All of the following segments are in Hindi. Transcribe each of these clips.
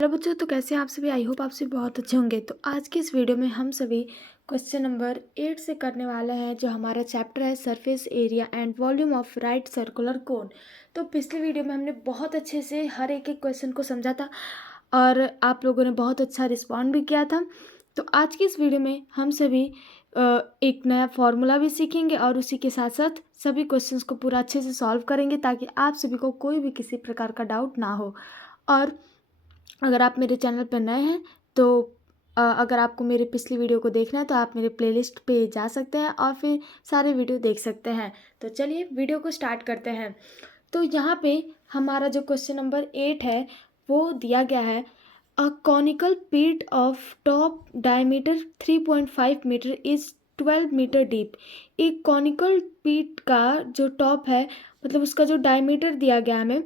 हेलो बच्चों, तो कैसे हैं आप सभी। आई होप आप सभी बहुत अच्छे होंगे। तो आज की इस वीडियो में हम सभी क्वेश्चन नंबर 8 से करने वाले हैं, जो हमारा चैप्टर है surface area and volume of right circular कोन। तो पिछले वीडियो में हमने बहुत अच्छे से हर एक एक क्वेश्चन को समझा था और आप लोगों ने बहुत अच्छा रिस्पॉन्ड भी किया था। तो आज की इस वीडियो में हम सभी एक नया फॉर्मूला भी सीखेंगे और उसी के साथ साथ सभी क्वेश्चंस को पूरा अच्छे से सॉल्व करेंगे, ताकि आप सभी को कोई भी किसी प्रकार का डाउट ना हो। और अगर आप मेरे चैनल पर नए हैं तो अगर आपको मेरे पिछली वीडियो को देखना है तो आप मेरे प्लेलिस्ट पे जा सकते हैं और फिर सारे वीडियो देख सकते हैं। तो चलिए वीडियो को स्टार्ट करते हैं। तो यहाँ पे हमारा जो क्वेश्चन नंबर 8 है वो दिया गया है। A conical pit of top diameter 3.5 metre is 12 metre deep. एक कॉनिकल पीट का जो टॉप है, मतलब उसका जो डायमीटर दिया गया हमें,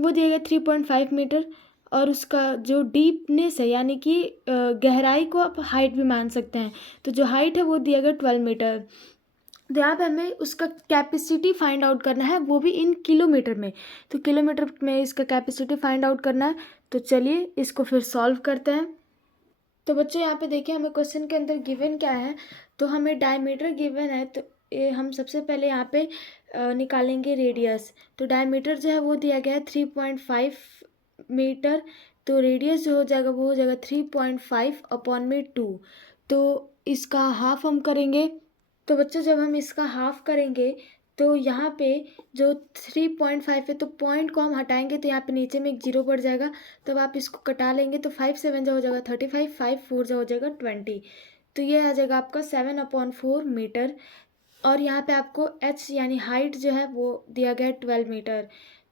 वो दिया गया 3.5 मीटर। और उसका जो डीपनेस है, यानी कि गहराई को आप हाइट भी मान सकते हैं, तो जो हाइट है वो दिया गया 12 मीटर। तो यहाँ पे हमें उसका कैपेसिटी फाइंड आउट करना है, वो भी इन किलोमीटर में। तो किलोमीटर में इसका कैपेसिटी फाइंड आउट करना है। तो चलिए इसको फिर सॉल्व करते हैं। तो बच्चों यहाँ पे देखिए, हमें क्वेश्चन के अंदर गिवन क्या है। तो हमें डायमीटर गिवन है, तो ये हम सबसे पहले यहाँ पे निकालेंगे रेडियस। तो डायमीटर जो है वो दिया गया है 3.5 मीटर। तो रेडियस जो हो जाएगा वो हो जाएगा 3.5 अपॉन में 2। तो इसका हाफ हम करेंगे। तो बच्चों जब हम इसका हाफ करेंगे तो यहाँ पे जो 3.5 है, तो पॉइंट को हम हटाएंगे तो यहाँ पे नीचे में एक जीरो पड़ जाएगा। तब आप इसको कटा लेंगे तो 5 7 जो हो जाएगा 35, 5 4 जो हो जाएगा 20। तो ये आ जाएगा आपका 7/4 मीटर। और यहाँ पे आपको h यानी हाइट जो है वो दिया गया है 12 मीटर।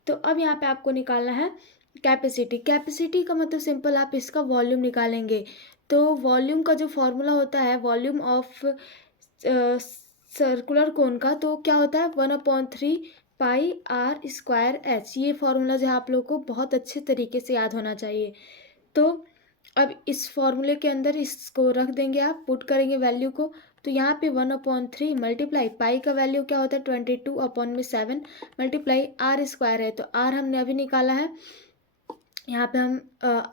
तो अब यहाँ पे आपको निकालना है कैपेसिटी। कैपेसिटी का मतलब सिंपल, आप इसका वॉल्यूम निकालेंगे। तो वॉल्यूम का जो फॉर्मूला होता है वॉल्यूम ऑफ सर्कुलर कोन का, तो क्या होता है 1/3 पाई आर स्क्वायर एच। ये फॉर्मूला जो है आप लोग को बहुत अच्छे तरीके से याद होना चाहिए। तो अब इस फॉर्मूले के अंदर इसको रख देंगे, आप पुट करेंगे वैल्यू को। तो यहाँ पे 1/3 मल्टीप्लाई पाई का वैल्यू क्या होता है 22/7 मल्टीप्लाई आर स्क्वायर है। तो आर हमने अभी निकाला है, यहाँ पे हम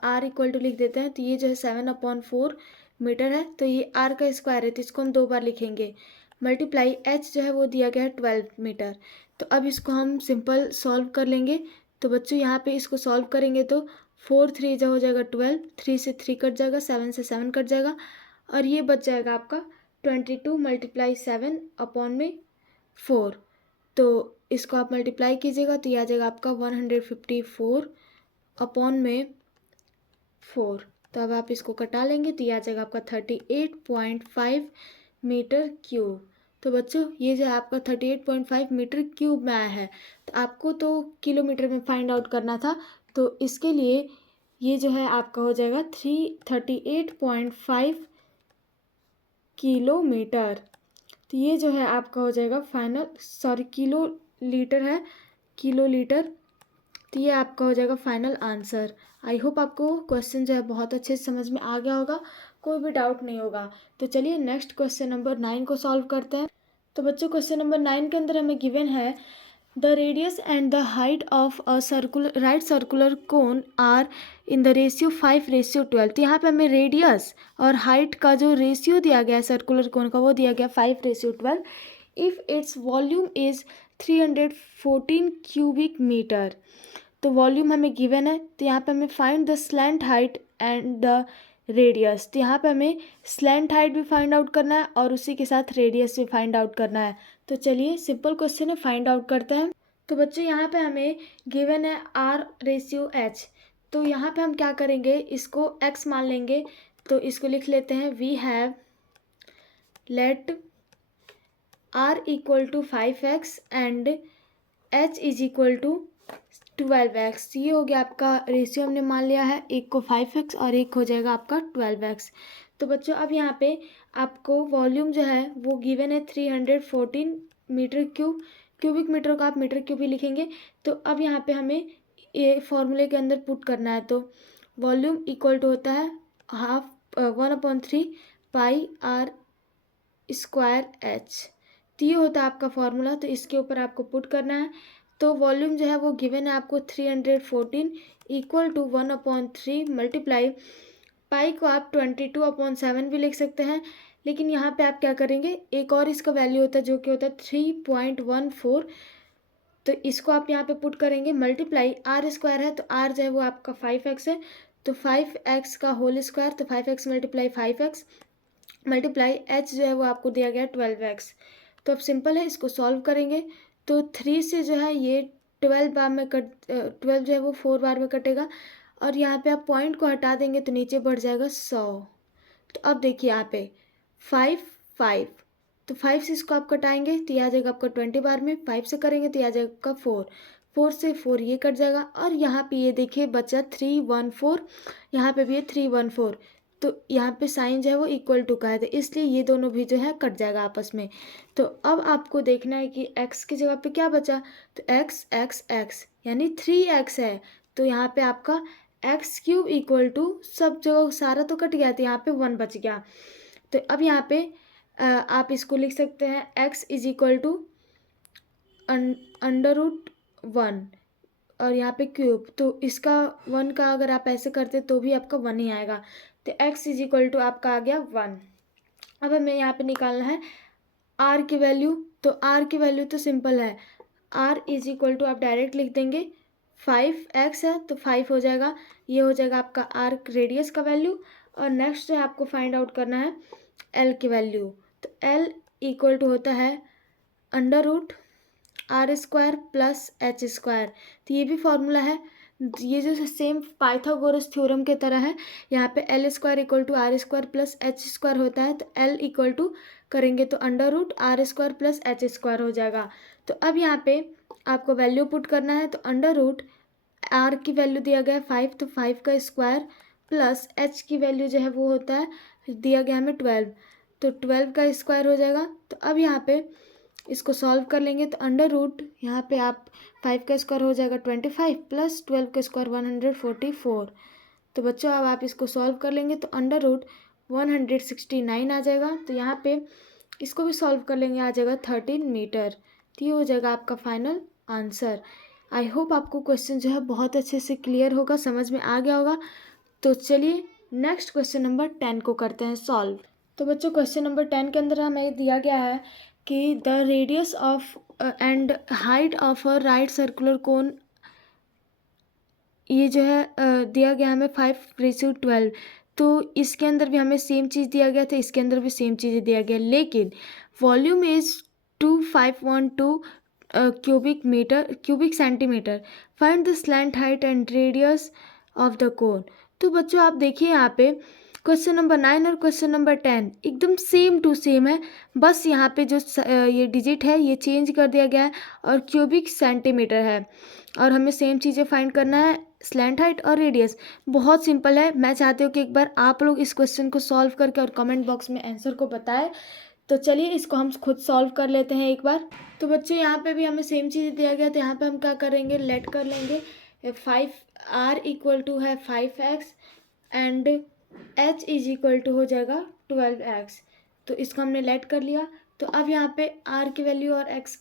आर इक्वल टू लिख देते हैं। तो ये जो है 7/4 मीटर है, तो ये आर का स्क्वायर है, तो इसको हम 2 बार लिखेंगे। मल्टीप्लाई एच जो है वो दिया गया है 12 मीटर। तो अब इसको हम सिंपल सॉल्व कर लेंगे। तो बच्चों यहाँ पे इसको सॉल्व करेंगे तो 4 3 जो हो जाएगा 12, 3 से 3 कट जाएगा, 7 से 7 कट जाएगा, और ये बच जाएगा आपका 22 मल्टीप्लाई 7/4। तो इसको आप मल्टीप्लाई कीजिएगा तो ये आ जाएगा आपका 154 अपॉन में 4। तो अब आप इसको कटा लेंगे तो ये आ जाएगा आपका 38.5 मीटर क्यूब। तो बच्चों ये जो है आपका 38.5 मीटर क्यूब में आया है। तो आपको तो किलोमीटर में फाइंड आउट करना था, तो इसके लिए ये जो है आपका हो जाएगा 38.5 किलोमीटर। तो ये जो है आपका हो जाएगा फाइनल, सॉरी किलो लीटर है, किलो लीटर। तो ये आपका हो जाएगा फाइनल आंसर। आई होप आपको क्वेश्चन जो है बहुत अच्छे से समझ में आ गया होगा, कोई भी डाउट नहीं होगा। तो चलिए नेक्स्ट क्वेश्चन नंबर 9 को सॉल्व करते हैं। तो बच्चों क्वेश्चन नंबर 9 के अंदर हमें गिवन है the radius and the height of a circular right circular cone are in the ratio 5:12। तो यहाँ पे हमें रेडियस और हाइट का जो रेशियो दिया गया है सर्कुलर कोन का, वो दिया गया 5:12। If its volume is 314 cubic metre. तो वॉल्यूम हमें गिवन है, तो यहाँ पे हमें find the slant height and the radius. तो यहाँ पे हमें स्लैंट हाइट भी फाइंड आउट करना है और उसी के साथ रेडियस भी फाइंड आउट करना है। तो चलिए सिंपल क्वेश्चन है, फाइंड आउट करते हैं। तो बच्चों यहाँ पे हमें गिवन है R/H। तो यहाँ पे हम क्या करेंगे, इसको x मान लेंगे। तो इसको लिख लेते हैं, we have let R equal to 5x and H is equal to 12x। ये हो गया आपका रेशियो, हमने मान लिया है, एक को 5x और एक हो जाएगा आपका 12x। तो बच्चों अब यहाँ पे आपको वॉल्यूम जो है वो गिवन है 314 मीटर क्यूब। क्यूबिक मीटर को आप मीटर क्यूब ही लिखेंगे। तो अब यहाँ पे हमें ये फॉर्मूले के अंदर पुट करना है। तो वॉल्यूम इक्वल टू होता है 1/3 पाई आर स्क्वायर एच। तो ये होता है आपका फॉर्मूला। तो इसके ऊपर आपको पुट करना है। तो वॉल्यूम जो है वो गिवन है आपको 314 इक्वल टू 1/3 मल्टीप्लाई पाई को आप 22/7 भी लिख सकते हैं, लेकिन यहाँ पे आप क्या करेंगे, एक और इसका वैल्यू होता है जो कि होता है 3.14। तो इसको आप यहाँ पे पुट करेंगे, मल्टीप्लाई आर स्क्वायर है तो आर जो है वो आपका 5x है, तो 5x का होल स्क्वायर, तो 5x multiply 5x multiply H जो है वो आपको दिया गया 12x। तो अब सिंपल है, इसको सॉल्व करेंगे तो 3 से जो है ये 12 बार में 12 जो है वो 4 बार में कटेगा, और यहाँ पे आप पॉइंट को हटा देंगे तो नीचे बढ़ जाएगा 100। तो अब देखिए यहाँ पे 5 5, तो 5 से इसको आप कटाएंगे तो ये आ जाएगा आपका 20 बार में, 5 से करेंगे तो ये आ जाएगा आपका 4, 4 से 4 ये कट जाएगा, और यहाँ पे ये देखिए बचा 314, यहाँ पे भी है 314, तो यहाँ पे साइन जो है वो इक्वल टू का है, तो इसलिए ये दोनों भी जो है कट जाएगा आपस में। तो अब आपको देखना है कि x की जगह पे क्या बचा, तो x x x यानी 3x है, तो यहाँ पे आपका एक्स क्यूब इक्वल टू, सब जगह सारा तो कट गया, तो यहाँ पे 1 बच गया। तो अब यहाँ पे आप इसको लिख सकते हैं x इज इक्वल टू √1 और यहाँ पे क्यूब, तो इसका 1 का अगर आप ऐसे करते तो भी आपका 1 ही आएगा, तो x इज इक्वल टू आपका आ गया 1। अब हमें यहाँ पे निकालना है r की वैल्यू, तो r की वैल्यू तो सिंपल है, r इज इक्वल टू आप डायरेक्ट लिख देंगे, 5x है तो 5 हो जाएगा, ये हो जाएगा आपका आर्क रेडियस का वैल्यू। और नेक्स्ट है आपको फाइंड आउट करना है l की वैल्यू, तो l इक्वल टू होता है √r² प्लस h², तो ये भी फॉर्मूला है, ये जो सेम पाइथागोरस थ्योरम के तरह है, यहाँ पे l² equal to r² plus h² होता है, तो l इक्वल टू करेंगे तो √r² प्लस h² हो जाएगा। तो अब यहाँ पे आपको वैल्यू पुट करना है, तो r की वैल्यू दिया गया है 5, तो 5 का स्क्वायर प्लस h की वैल्यू जो है वो होता है दिया गया हमें 12, तो 12 का स्क्वायर हो जाएगा। तो अब यहाँ पे इसको सॉल्व कर लेंगे, तो यहाँ पे आप 5 का स्क्वायर हो जाएगा 25 प्लस 12 का स्क्वायर 144। तो बच्चों अब आप इसको सॉल्व कर लेंगे तो √169 आ जाएगा, तो यहाँ पे इसको भी सॉल्व कर लेंगे, आ जाएगा 13 मीटर। तो ये हो जाएगा आपका फाइनल आंसर। आई होप आपको क्वेश्चन जो है बहुत अच्छे से क्लियर होगा, समझ में आ गया होगा। तो चलिए नेक्स्ट क्वेश्चन नंबर 10 को करते हैं सॉल्व। तो बच्चों क्वेश्चन नंबर 10 के अंदर हमें दिया गया है कि the radius of and height of a right circular कोन, ये जो है दिया गया हमें 5:12। तो इसके अंदर भी हमें सेम चीज़ दिया गया था, इसके अंदर भी सेम चीज़ दिया गया, लेकिन volume is 2512 cubic centimetre. Find the slant height and radius of the cone. तो बच्चों आप देखिए यहाँ पे क्वेश्चन नंबर 9 और क्वेश्चन नंबर 10 एकदम सेम टू सेम है, बस यहाँ पे जो ये डिजिट है ये चेंज कर दिया गया है और क्यूबिक सेंटीमीटर है, और हमें सेम चीज़ें फाइंड करना है, स्लैंट हाइट और रेडियस। बहुत सिंपल है, मैं चाहती हूँ कि एक बार आप लोग इस क्वेश्चन को सॉल्व करके और कमेंट बॉक्स में आंसर को बताएं। तो चलिए इसको हम खुद सॉल्व कर लेते हैं एक बार। तो बच्चों यहाँ पे भी हमें सेम चीज़ दिया गया, तो यहाँ पे हम क्या करेंगे, लेट कर लेंगे 5r इक्वल टू है 5x and h is equal to हो जाएगा 12x। तो इसको हमने लेट कर लिया। तो अब यहाँ पे r की वैल्यू और h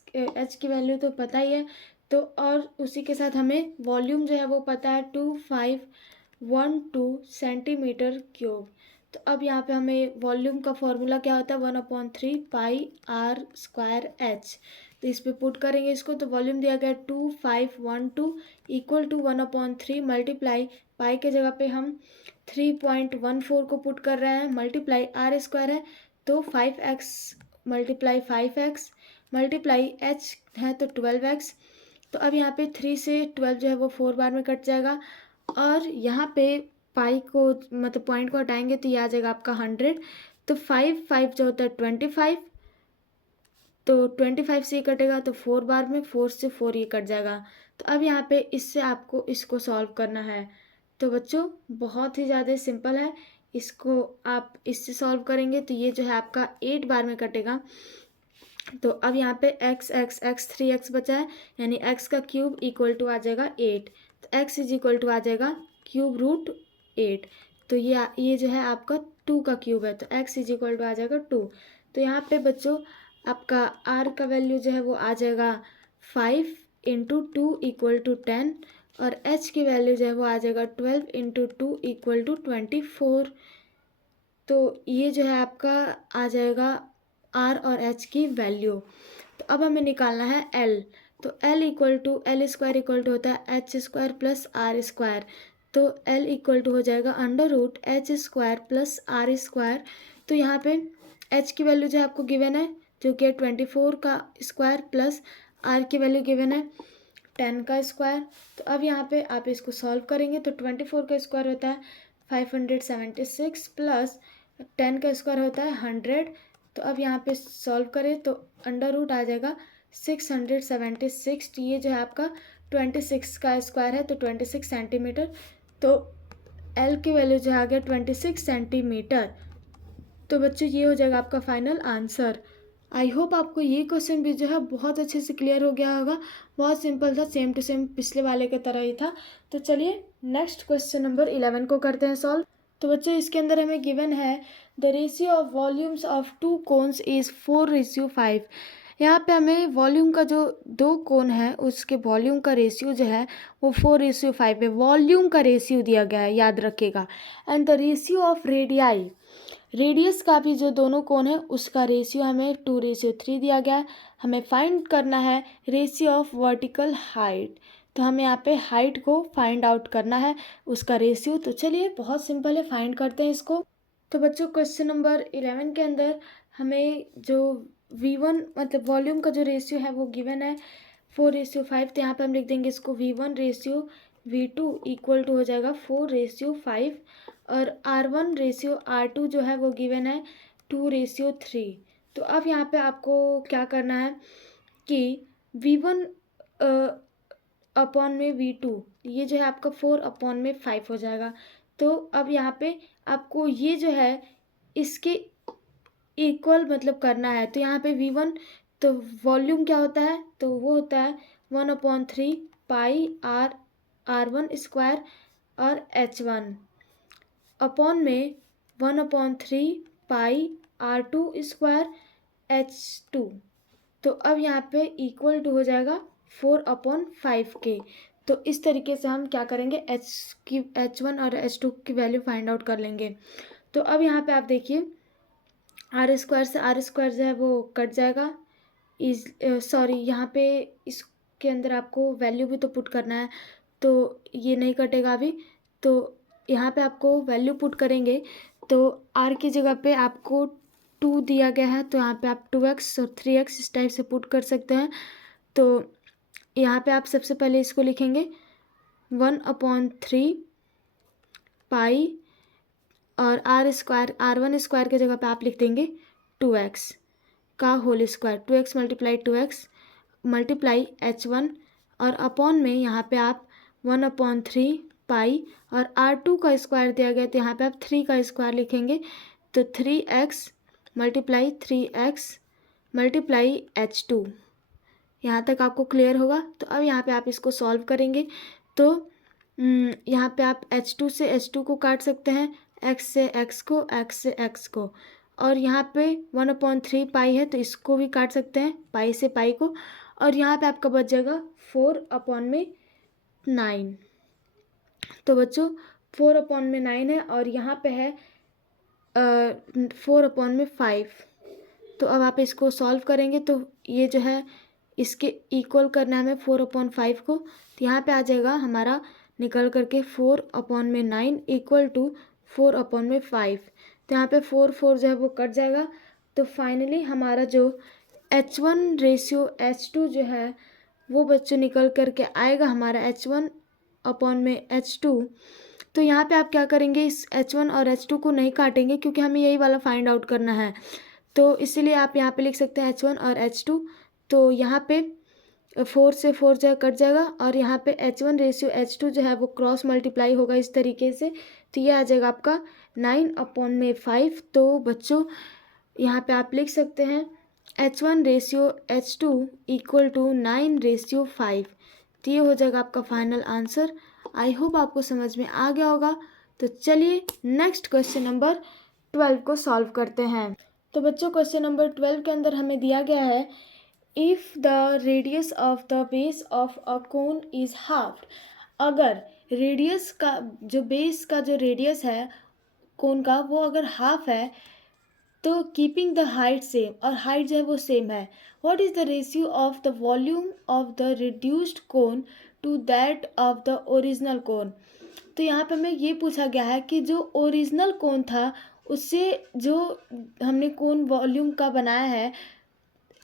की वैल्यू तो पता ही है, तो और उसी के साथ हमें वॉल्यूम जो है वो पता है 2512 सेंटीमीटर क्यूब। तो अब यहाँ पे हमें वॉल्यूम का फॉर्मूला क्या होता है, 1/3 पाई r स्क्वायर h। तो इस पे पुट करेंगे इसको, तो वॉल्यूम दिया गया 2512 इक्वल टू 1/3 मल्टीप्लाई पाई के जगह पे हम 3.14 को पुट कर रहे हैं, मल्टीप्लाई r स्क्वायर है तो 5x multiply 5x multiply h है तो 12x। तो अब यहाँ पे 3 से 12 जो है वो 4 बार में कट जाएगा, और यहाँ पे पाई को मतलब पॉइंट को हटाएंगे तो ये आ जाएगा आपका 100। तो 5 जो होता है 25, तो 25 से ये कटेगा तो 4 बार में 4 से 4 ये कट जाएगा। तो अब यहाँ पे इससे आपको इसको सॉल्व करना है। तो बच्चों बहुत ही ज़्यादा सिंपल है, इसको आप इससे सॉल्व करेंगे तो ये जो है आपका 8 बार में कटेगा। तो अब यहाँ पे x 3x बचा है, यानी x का क्यूब इक्वल टू आ जाएगा 8, तो x इज इक्वल टू आ जाएगा √8। तो ये जो है आपका 2 का क्यूब है, तो x इज इक्वल टू आ जाएगा 2। तो यहाँ पे बच्चों आपका r का वैल्यू जो है वो आ जाएगा 5 इंटू 2 इक्वल टू 10 और h की वैल्यू जो है वो आ जाएगा 12 इंटू 2 इक्वल टू 24। तो ये जो है आपका आ जाएगा r और h की वैल्यू। तो अब हमें निकालना है l। तो l equal to l square equal to होता है h square plus r square. तो l इक्वल टू हो जाएगा under root h square plus r square. तो यहाँ पे h की वैल्यू जो है आपको गिवन है जो कि 24 का स्क्वायर प्लस r की वैल्यू गिवन है 10 का स्क्वायर। तो अब यहाँ पे आप इसको सॉल्व करेंगे तो 24 का स्क्वायर होता है 576 प्लस 10 का स्क्वायर होता है 100। तो अब यहाँ पे सॉल्व करें तो अंडर रूट आ जाएगा 676। ये जो है आपका 26 का स्क्वायर है तो 26 सेंटीमीटर। तो एल की वैल्यू जो है आ गया 26 सेंटीमीटर। तो बच्चों ये हो जाएगा आपका फाइनल आंसर। आई होप आपको ये क्वेश्चन भी जो है बहुत अच्छे से क्लियर हो गया होगा। बहुत सिंपल था, सेम टू सेम पिछले वाले की तरह ही था। तो चलिए नेक्स्ट क्वेश्चन नंबर 11 को करते हैं सॉल्व। तो बच्चों इसके अंदर हमें गिवन है the ratio of volumes of 2 cones is 4:5। यहाँ पे हमें वॉल्यूम का जो 2 कोन है उसके वॉल्यूम का रेशियो जो है वो 4:5 है। वॉल्यूम का रेशियो दिया गया है, याद रखिएगा। And the ratio of radii, radius का भी जो दोनों कोण है उसका रेशियो हमें 2:3 दिया गया है। हमें फाइंड करना है रेशियो ऑफ वर्टिकल हाइट। तो हमें यहाँ पे हाइट को फाइंड आउट करना है उसका रेशियो। तो चलिए बहुत सिंपल है, फाइंड करते हैं इसको। तो बच्चों क्वेश्चन नंबर 11 के अंदर हमें जो V1 मतलब वॉल्यूम का जो रेशियो है वो गिवन है 4:5। तो यहाँ पे हम लिख देंगे इसको V1 ratio V2 equal to हो जाएगा 4:5 और R1 रेशियो R2 जो है वो गिवन है 2:3। तो अब यहाँ पे आपको क्या करना है कि V1 अपॉन में V2 ये जो है आपका 4/5 हो जाएगा। तो अब यहाँ पे आपको ये जो है इसके इक्वल मतलब करना है। तो यहाँ पे V1 तो वॉल्यूम क्या होता है तो वो होता है 1/3 पाई R1 स्क्वायर और H1 अपॉन में 1/3 पाई R2 स्क्वायर H2। तो अब यहाँ पे इक्वल टू हो जाएगा 4/5 के। तो इस तरीके से हम क्या करेंगे H1 और H2 की वैल्यू फाइंड आउट कर लेंगे। तो अब यहाँ पे आप देखिए आर स्क्वायर से आर स्क्वायर जो है वो कट जाएगा। सॉरी यहाँ पे इसके अंदर आपको वैल्यू भी तो पुट करना है तो ये नहीं कटेगा अभी। तो यहाँ पे आपको वैल्यू पुट करेंगे तो आर की जगह पे आपको 2 दिया गया है तो यहाँ पे आप 2x और 3x इस टाइप से पुट कर सकते हैं। तो यहाँ पे आप सबसे पहले इसको लिखेंगे 1/3 पाई और R1 स्क्वायर की जगह पे आप लिख देंगे 2x का whole square 2x multiply 2x multiply H1 और अपॉन में यहाँ पे आप 1/3 पाई और R2 का स्क्वायर दिया गया तो यहाँ पे आप 3 का स्क्वायर लिखेंगे तो 3x multiply 3x multiply H2। यहाँ तक आपको क्लियर होगा। तो अब यहाँ पे आप इसको सॉल्व करेंगे तो यहाँ पे आप H2 से H2 को काट सकते हैं, x से x को, x से x को, और यहाँ पे 1/3 पाई है तो इसको भी काट सकते हैं पाई से पाई को, और यहाँ पे आपका बच जाएगा 4/9। तो बच्चों 4/9 है और यहाँ पे है 4/5। तो अब आप इसको सॉल्व करेंगे तो ये जो है इसके इक्वल करना है हमें 4/5 को। तो यहाँ पे आ जाएगा हमारा निकल करके 4/9 इक्वल टू 4/5। तो यहाँ पे 4 जो है वो कट जाएगा। तो फाइनली हमारा जो H1 रेशियो H2 जो है वो बच्चों निकल करके आएगा हमारा H1/H2। तो यहाँ पे आप क्या करेंगे इस H1 और H2 को नहीं काटेंगे क्योंकि हमें यही वाला फाइंड आउट करना है। तो इसीलिए आप यहाँ पे लिख सकते हैं H1 और H2। तो यहाँ पे 4 से 4 जो है कट जाएगा और यहाँ पे H1 रेशियो H2 जो है वो क्रॉस मल्टीप्लाई होगा इस तरीके से। तो ये आ जाएगा आपका 9/5। तो बच्चों यहाँ पे आप लिख सकते हैं H1 ratio H2 equal to 9:5। तो ये हो जाएगा आपका फाइनल आंसर। आई होप आपको समझ में आ गया होगा। तो चलिए नेक्स्ट क्वेश्चन नंबर 12 को सॉल्व करते हैं। तो बच्चों क्वेश्चन नंबर 12 के अंदर हमें दिया गया है if the radius of the base of a cone is half, अगर रेडियस का जो बेस का जो रेडियस है कोन का वो अगर हाफ है तो कीपिंग द हाइट सेम, और हाइट जो है वो सेम है, what is the ratio of the volume of the reduced cone to that of the original cone. तो यहाँ पे हमें ये पूछा गया है कि जो ओरिजिनल कोन था उससे जो हमने कोन वॉल्यूम का बनाया है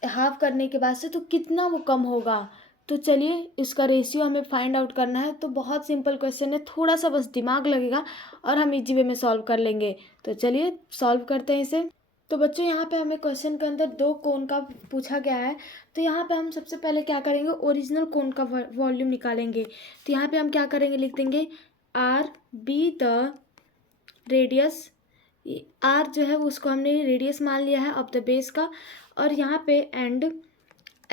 हाफ करने के बाद से तो कितना वो कम होगा। तो चलिए इसका रेशियो हमें फाइंड आउट करना है। तो बहुत सिंपल क्वेश्चन है, थोड़ा सा बस दिमाग लगेगा और हम इजी वे में सॉल्व कर लेंगे। तो चलिए सॉल्व करते हैं इसे। तो बच्चों यहाँ पे हमें क्वेश्चन के अंदर दो कोन का पूछा गया है। तो यहाँ पे हम सबसे पहले क्या करेंगे, ओरिजिनल कोन का वॉल्यूम निकालेंगे। तो यहाँ पे हम क्या करेंगे, लिख देंगे r be the radius, r जो है उसको हमने रेडियस मान लिया है ऑफ द बेस का, और यहाँ पे and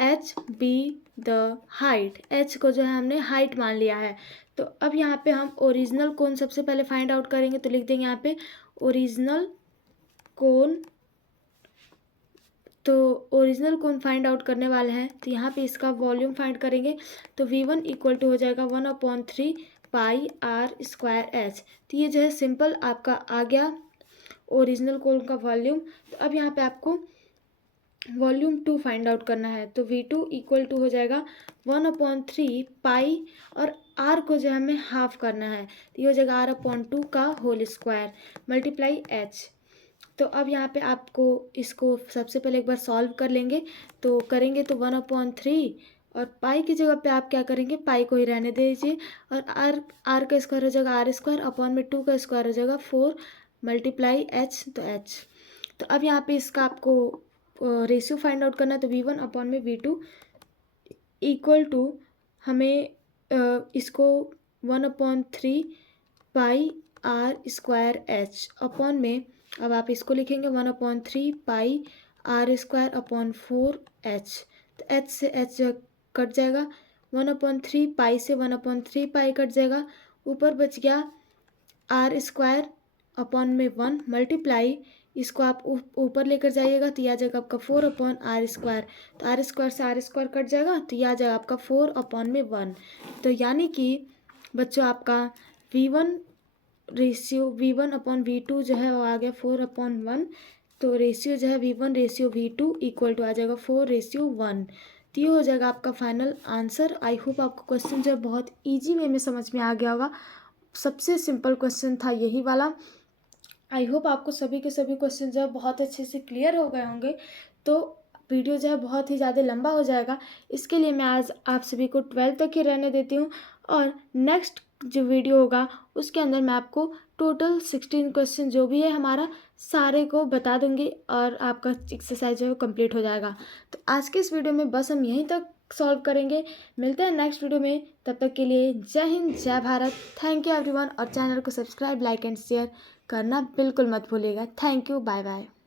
H be the height, H को जो है हमने हाइट मान लिया है। तो अब यहाँ पे हम ओरिजिनल कोन सबसे पहले फाइंड आउट करेंगे। तो लिख देंगे यहाँ पे ओरिजिनल कोन। तो ओरिजिनल कोन फाइंड आउट करने वाले हैं, तो यहाँ पे इसका वॉल्यूम फाइंड करेंगे। तो V1 इक्वल टू हो जाएगा 1/3 पाई आर स्क्वायर एच। तो ये जो है सिंपल आपका आ गया ओरिजिनल कोन का वॉल्यूम। तो अब यहाँ पे आपको वॉल्यूम 2 फाइंड आउट करना है। तो V2 इक्वल टू हो जाएगा 1/3 पाई, और आर को जो है हमें हाफ करना है, तो ये हो जाएगा R/2 का होल स्क्वायर मल्टीप्लाई एच। तो अब यहाँ पे आपको इसको सबसे पहले एक बार सॉल्व कर लेंगे। तो करेंगे तो 1/3, और पाई की जगह पे आप क्या करेंगे, पाई को ही रहने दीजिए, और आर का स्क्वायर हो जाएगा R² अपॉन में 2 का स्क्वायर हो जाएगा 4 मल्टीप्लाई एच, तो एच। तो अब यहाँ पे इसका आपको रेशियो फाइंड आउट करना है। तो V1 अपॉन में V2 इक्वल टू हमें इसको 1/3 पाई आर स्क्वायर एच अपॉन में, अब आप इसको लिखेंगे 1/3 पाई आर स्क्वायर अपॉन 4 एच। तो एच से एच कट जाएगा, 1/3 पाई से 1/3 पाई कट जाएगा, ऊपर बच गया आर स्क्वायर अपॉन में 1 मल्टीप्लाई, इसको आप ऊपर लेकर जाइएगा तो यह आ जाएगा आपका 4/r²। तो r² से r² कट जाएगा, तो यह आ जाएगा आपका 4/1। तो यानी कि बच्चों आपका V1/V2 जो है वो आ गया 4/1। तो रेशियो जो है V1/V2 इक्वल टू आ जाएगा 4/1। तो ये हो जाएगा आपका फाइनल आंसर। आई होप आपको क्वेश्चन जो है बहुत ईजी वे में समझ में आ गया होगा। सबसे सिंपल क्वेश्चन था यही वाला। आई होप आपको सभी के सभी क्वेश्चन जो है बहुत अच्छे से क्लियर हो गए होंगे। तो वीडियो जो है बहुत ही ज़्यादा लंबा हो जाएगा, इसके लिए मैं आज आप सभी को 12 तक ही रहने देती हूँ, और नेक्स्ट जो वीडियो होगा उसके अंदर मैं आपको टोटल 16 क्वेश्चन जो भी है हमारा सारे को बता दूंगी, और आपका एक्सरसाइज जो है कंप्लीट हो जाएगा। तो आज के इस वीडियो में बस हम यहीं तक सॉल्व करेंगे। मिलते हैं नेक्स्ट वीडियो में, तब तक के लिए जय हिंद जय भारत। थैंक यू एवरीवन, और चैनल को सब्सक्राइब लाइक एंड शेयर करना बिल्कुल मत भूलिएगा। Thank you, bye bye.